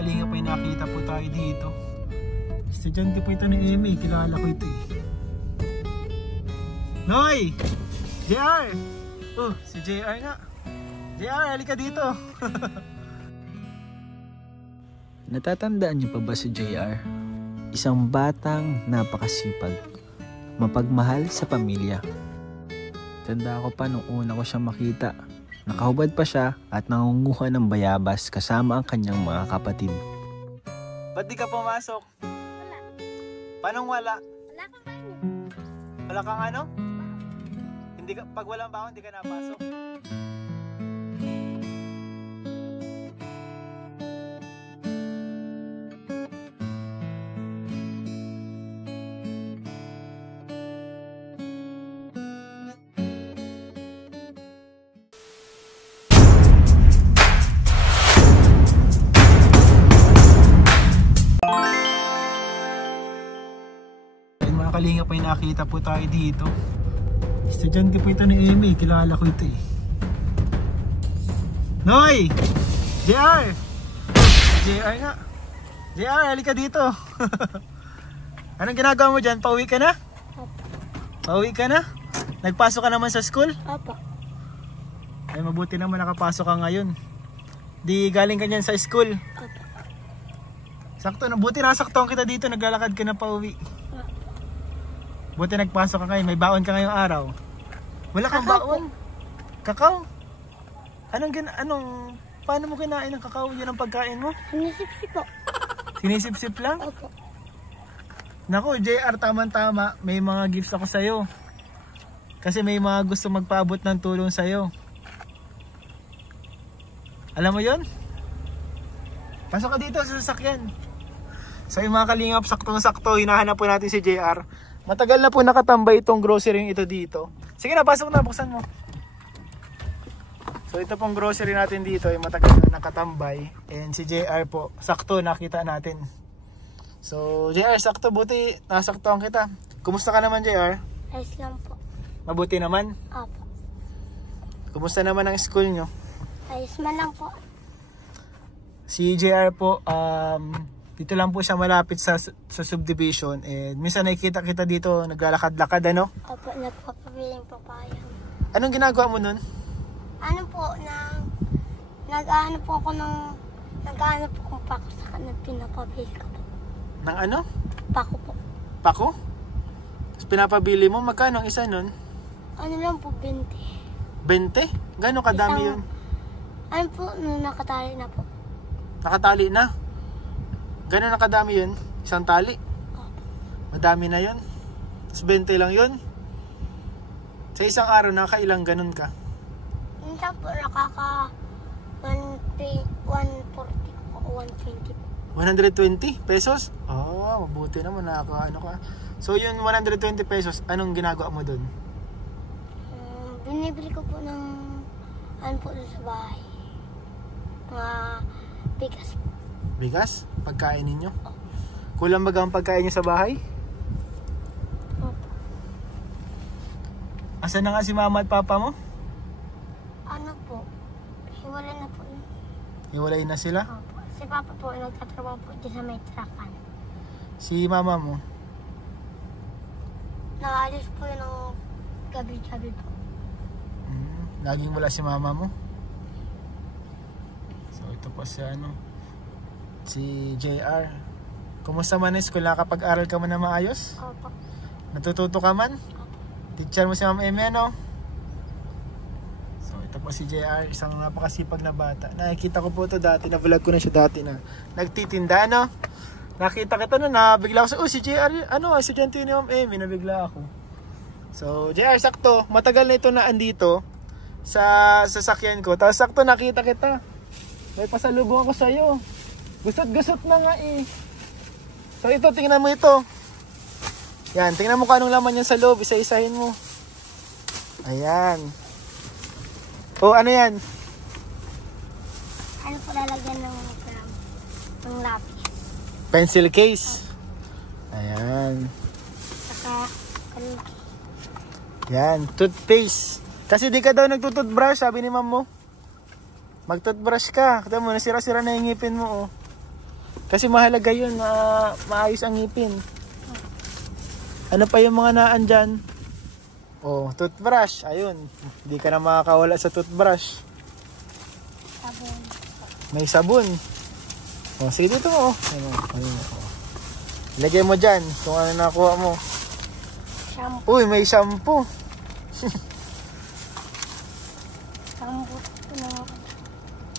kalinga po, nakita po tayo dito. Estudyante po ito ng MA, kilala ko ito eh. Noy! JR! Oh, si JR nga. JR, halika dito. Natatandaan niyo pa ba si JR? Isang batang napakasipag, mapagmahal sa pamilya. Tanda ko pa nung una ko siya makita. Nakahubad pa siya at nangunguha ng bayabas kasama ang kanyang mga kapatid. Ba't di ka pumasok? Wala. Paano wala? Wala kang kain. Wala kang ano? Hindi ka, pag walang baon, hindi ka napasok. Kalinga po, nakita po tayo dito. Estudyante po ito ng MA, kilala ko ito eh. Noy! JR! JR nga. JR, halika dito. Anong ginagawa mo dyan? Pauwi ka na? Opo. Pauwi ka na? Nagpasok ka naman sa school? Opo. Ay, mabuti naman nakapasok ka ngayon. Di galing ka dyan sa school? Opo. Sakto, buti nasaktuhan kita dito, naglalakad ka na pauwi. Buti nagpasok ka ngayon, may baon ka ngayong araw. Wala kang baon? Kakao? Paano mo kinain ng kakao? Yun ang pagkain mo? Sinisip-sip po. Sinisip-sip lang? Opo. Naku, JR, tama-tama. May mga gifts ako sa'yo. Kasi may mga gusto magpaabot ng tulong sa'yo. Alam mo yun? Pasok ka dito sa sasakyan. So yung mga kalingap, saktong-sakto, hinahanap po natin si JR. Matagal na po nakatambay itong grocery ito dito. Sige na, pasok na, buksan mo. So ito pong grocery natin dito ay matagal na nakatambay. And si JR po, sakto nakita natin. So JR, sakto, buti nasaktoan kita. Kumusta ka naman, JR? Ayos lang po. Mabuti naman? Opo. Kumusta naman ang school nyo? Ayos man lang po. Si JR po, dito lang po siya malapit sa subdivision. And minsan nakikita kita dito, naglalakad-lakad, ano? Opo, nagpapabiling papaya. Anong ginagawa mo nun? Ano po, nag-ano po ako ng, nag-ano po kung pako sa kanan, pinapabili ko po. Nang ano? Pako po. Pako? Tapos pinapabili mo, magkano ang isa nun? Ano lang po, 20. 20? Gano'ng kadami yun? Ano po, nung nakatali na po. Nakatali na? Gano'n na kadami yun? Isang tali? Opo. Madami na yun? Tapos 20 lang yun? Sa isang araw, nakailang ganun ka? Minsan po, nakaka 140 o 120 po. 120 pesos? Oh, mabuti naman, nakakaano ka. So yun, 120 pesos, anong ginagawa mo dun? Binibili ko po ng ano po sa bahay. Mga bigas po. Bigas? Pagkain ninyo? Kulang ba ang pagkain nyo sa bahay? Opo. Asan na nga si mama at papa mo? Ano po? Hiwalay na po yun. Hiwalay na sila? Opo. Si papa po, nagtatrabaho po dyan sa may trakan. Si mama mo? Naalis po yun ng gabi-gabi po. Laging wala si mama mo? So ito pa si JR. Kumusta man ang school? Nakapag-aral ka man na maayos? Opo. Natututo ka man? Opo. Teacher mo si Ma'am Eme, no? So ito po si JR, isang napakasipag na bata. Nakikita ko po ito dati, na-vlog ko na siya dati na nagtitinda, no? Nakita kita na, nabigla ako sa, si JR, estudyante ni Ma'am Eme, nabigla ako. So JR, sakto, matagal na ito na andito sa sasakyan ko. Tapos sakto nakita kita. May pasalubong ako sa'yo. Gusot-gusot na nga eh. So ito, tingnan mo ito. Yan, tingnan mo kung anong laman yan sa loob. Isa-isahin mo. Ayan. O, ano yan? Ano po lalagyan ng lapis? Pencil case. Ayan. Saka kalaki. Yan, toothpaste. Kasi di ka daw nagtutoothbrush, sabi ni ma'am mo. Mag-toothbrush ka. Kita mo, nasira-sira na yung ngipin mo, oh. Kasi mahalaga yun, maayos ang ngipin. Ano pa yung mga naan dyan? Oh, toothbrush. Ayun, hindi ka na makakawala sa toothbrush. Sabon. May sabon. Oh, sige dito mo. Ayun. Lagay mo dyan kung ano nakuha mo. Shampoo. Uy, may shampoo. Shampoo.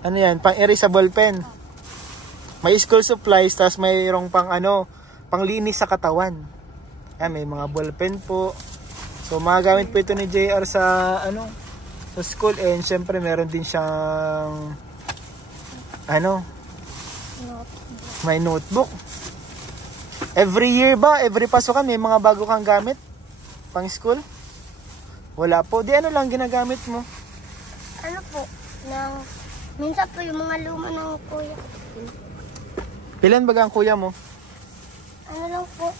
Ano yan? Pang-erasable pen. May school supplies, tapos mayroong panglinis sa katawan. Yan, may mga ballpen po. So, magagamit po ito ni JR sa school. And syempre, meron din siyang may notebook. Every year ba? Every pasukan, may mga bago kang gamit? Pang school? Wala po. Di ano lang ginagamit mo? Ano po? Minsan po yung mga luma ng kuya. Pilan ba ang kuya mo? Ano lang po?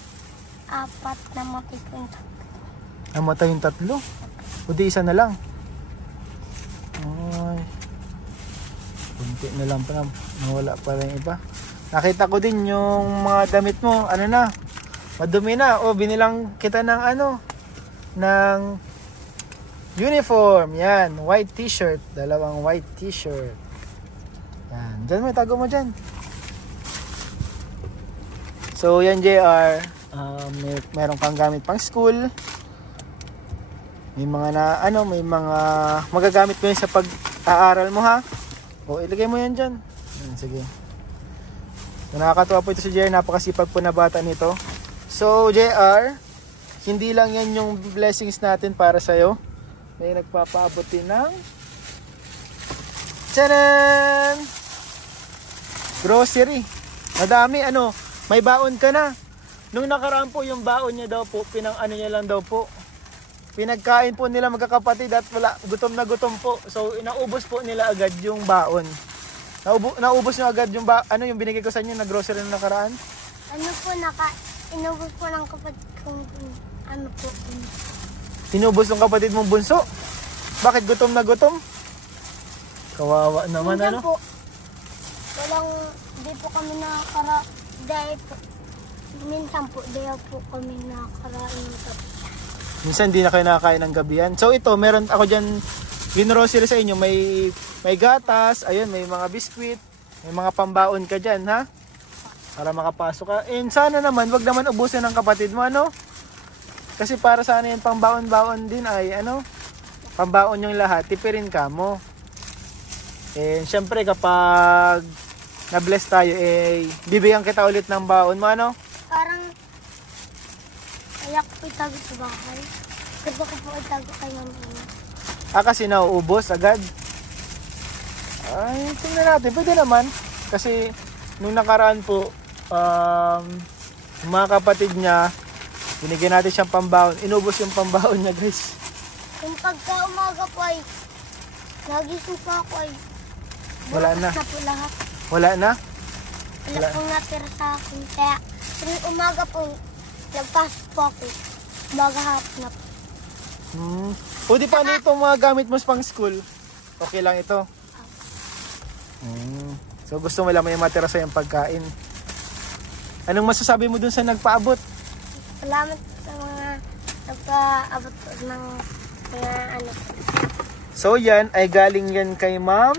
4 na matipunta. Namatay yung 3? O di isa na lang? Ay. Kunti na lang pa na. Nawala pa rin iba. Nakita ko din yung mga damit mo. Ano na? Madumi na. O binilang kita ng ng uniform. Yan. White t-shirt. 2 white t-shirt. Yan. Diyan mo. Tago mo dyan. So yan JR. Meron kang gamit pang school. May mga may mga magagamit mo yun sa pag-aaral mo ha. O ilagay mo yan dyan. Yan, sige. So, nakakatuwa po ito si JR. Napakasipag po na bata nito. So JR, hindi lang yan yung blessings natin para sa'yo. May nagpapaabot din ng tcharan! Grocery. Madami may baon ka na. Nung nakaraan po yung baon niya daw po, niya lang daw po. Pinagkain po nila magkakapatid at gutom na gutom po. So inaubos po nila agad yung baon. Naubos nyo agad yung yung binigay ko sa inyo na grocery na nakaraan? Inubos po ng kapatid kong po. Inubos ng kapatid mong bunso? Bakit gutom na gutom? Kawawa naman Minsan po, di po kami dahil po, minsan po, dahil po kami nakakarain ng gabi. Minsan di na kayo nakakain ng gabihan. So ito, meron ako dyan grocery sa inyo. May gatas, ayun, may mga biskwit, may mga pambaon ka dyan, ha? Para makapasok ka. And sana naman, wag naman ubusin ng kapatid mo, Kasi para sana yung pambaon-baon din ay, pambaon yung lahat, tipirin ka mo. And syempre kapag na-bless tayo, bibigyan kita ulit ng baon mo, Parang, ayak po itago sa bahay. Gusto ko po itago kay mama. Kasi nauubos agad. Ay, tingnan natin. Pwede naman. Kasi, nung nakaraan po, mga kapatid niya, binigyan natin siyang pambaon. Inubos yung pambaon niya, guys. Kung pagka umaga po nagising po ako wala na. Na po lahat. Wala na? Wala pong natira sa akin. Kaya, tuwing umaga po, nagpasok po ako. Umaga hapon na po. O di paano itong mga gamit mo pang school? Okay lang ito? So gusto mo lang may matira sa yung pagkain. Anong masasabi mo dun sa nagpaabot? Salamat sa mga nagpaabot ng mga So yan ay galing yan kay Ma'am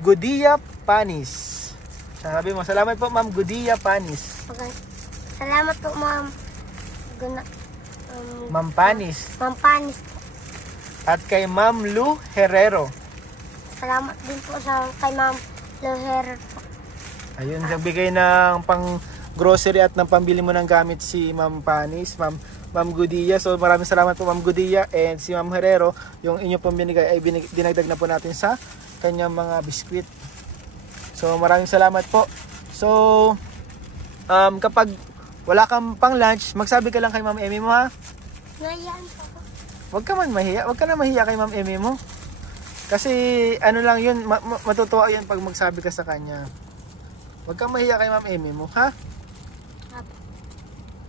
Gudia Panis. Sabi mo, salamat po Ma'am Gudia Panis. Okay. Salamat po Ma'am Ma'am Panis. Ma'am Panis po. At kay Ma'am Lu Herrero. Salamat din po kay Ma'am Lu Herrero po. Ayun, nagbigay ng pang grocery at ng pambili mo ng gamit si Ma'am Panis, Ma'am Gudia. So maraming salamat po Ma'am Gudia, and si Ma'am Herrero, yung inyo pong binigay ay dinagdag na po natin sa kanyang mga biskwit. So maraming salamat po. So kapag wala kang pang lunch, magsabi ka lang kay Ma'am Emmy mo, ha? Nayaan po. Huwag ka man mahiya, huwag ka na mahiya kay Ma'am Emmy mo. Kasi ano lang yun, matutuwa yan pag magsabi ka sa kanya. Huwag kang mahiya kay Ma'am Emmy mo, ha?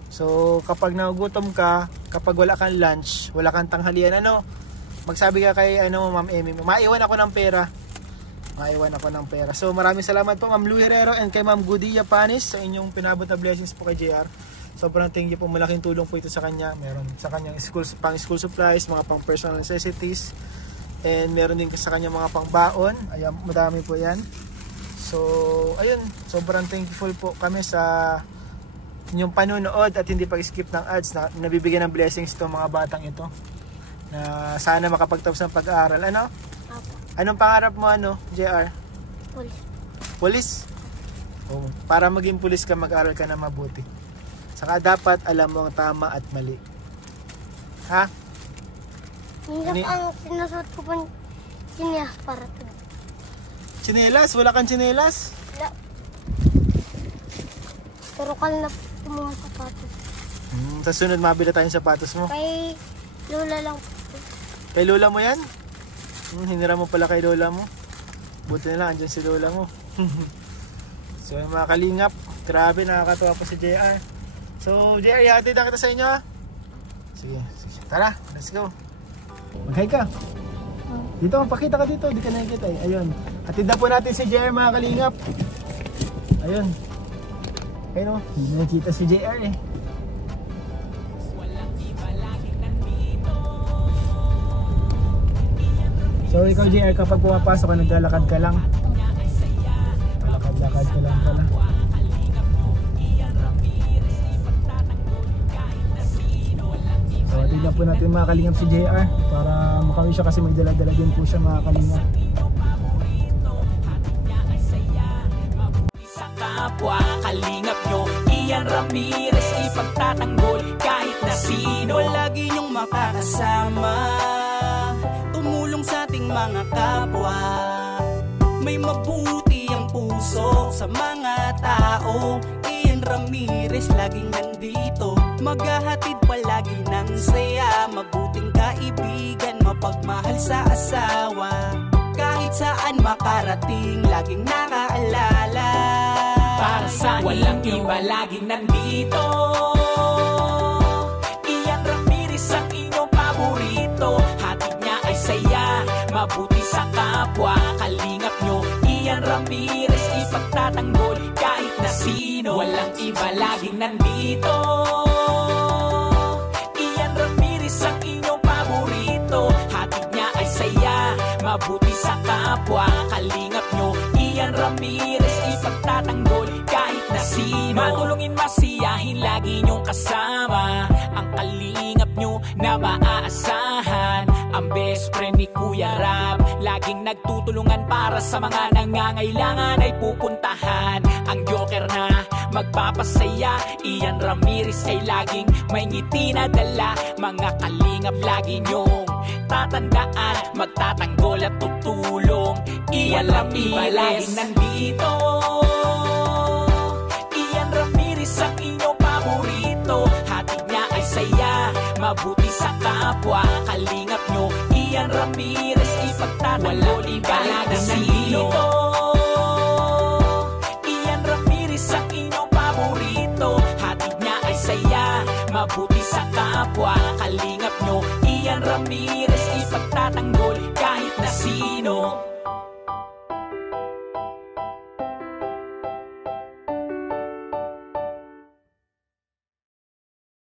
So, kapag nagugutom ka, kapag wala kang lunch, wala kang tanghalian, magsabi ka kay Ma'am Emmy mo. Maiwan ako ng pera. maiwan ako ng pera. So maraming salamat po Ma'am Lou Herrero and kay Ma'am Gudia Panis sa inyong pinabot na blessings po kay JR. Sobrang thank you po, malaking tulong po ito sa kanya. Meron sa kanyang pang school supplies, mga pang personal necessities, and meron din sa kanya mga pang baon. Ayan, madami po yan. So ayun, sobrang thankful po kami sa inyong panunood at hindi pag-skip ng ads na nabibigyan ng blessings itong mga batang ito na sana makapagtapos ng pag-aaral. Ano? Apo. Anong pangarap mo JR? Pulis. Pulis? Oh, para maging pulis ka, mag-aral ka na mabuti. Saka dapat alam mo ang tama at mali. Ha? Minsan ang sinusot ko po sinyas para to. Tsinelas? Wala kang tsinelas? Wala. Pero kala na po mga sapatos. Sa sunod mabila tayong sapatos mo. Kay Lola lang po. Kay Lola mo yan? Hinira mo pala kay Lola mo. Buti na lang, andyan si Lola mo. So mga kalingap, grabe, nakakatuwa po si JR. So JR, ihatid na kita sa inyo. Sige, sige. Tara, let's go. Mag-hi ka. Dito, pakita ka dito, di ka nakikita eh. Ayun, hatid na po natin si JR mga kalingap. Ayun. Ayun o, hindi nakikita si JR eh. So ikaw JR, kapag pumapasok ka, naglalakad ka lang. Lakad-lakad ka lang pala. So tignan po natin mga kalingap si JR para makawin siya kasi may dala-dala din po siya mga kalingap. Sa kapwa kalingap nyo, Ian Ramirez, ipagtatanggol kahit na sino. Lagi nyong makakasama, tumulong sa ating mga kapwa. May mabuti ang puso sa mga tao. Ian Ramirez laging nandito, maghahatid palagi ng saya. Mabuting kaibigan, mapagmahal sa asawa. Kahit saan makarating, laging nakaalala. Para sa walang iba, laging nandito. Ian Ramirez ang inyong paborito. Hatid niya ay saya, mabuti sa kapwa. Kalingap nyo, Ian Ramirez, ipagtatanggol kahit na sino. Walang iba, laging nandito. Ian Ramirez ang inyong paborito. Hatid niya ay saya, mabuti sa kapwa. Kalingap nyo, Ian Ramirez, ipagtatanggol kahit na sino. Matulungin, masiyahin, lagi nyong kasama. Ang kalingap nyo na maaasahan. Ang best friend ni Kuya Rab, laging nagtutulungan para sa mga nangangailangan ay pupuntahan. Ang joker na magpapasaya, Ian Ramirez ay laging may ngiti na dala. Mga kalingap, lagi nyong tatandaan, magtatanggol at tutulong. Ian Ramirez laging nandito. Ian Ramirez ang inyong paborito. Hatid niya ay saya, mabuti sa kapwa. Kalingap nyo, Ian Ramirez, ipagtatanggol kahit na sino. Ian Ramirez ang inyong paborito. Hatid niya ay saya, mabuti sa kapwa. Kalingap